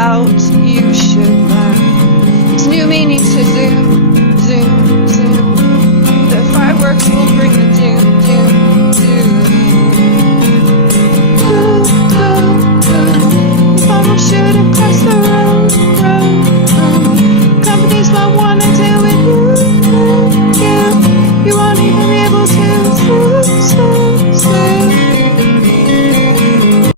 out, you should learn. It's new meaning to zoom, zoom, zoom. The fireworks will bring the doom.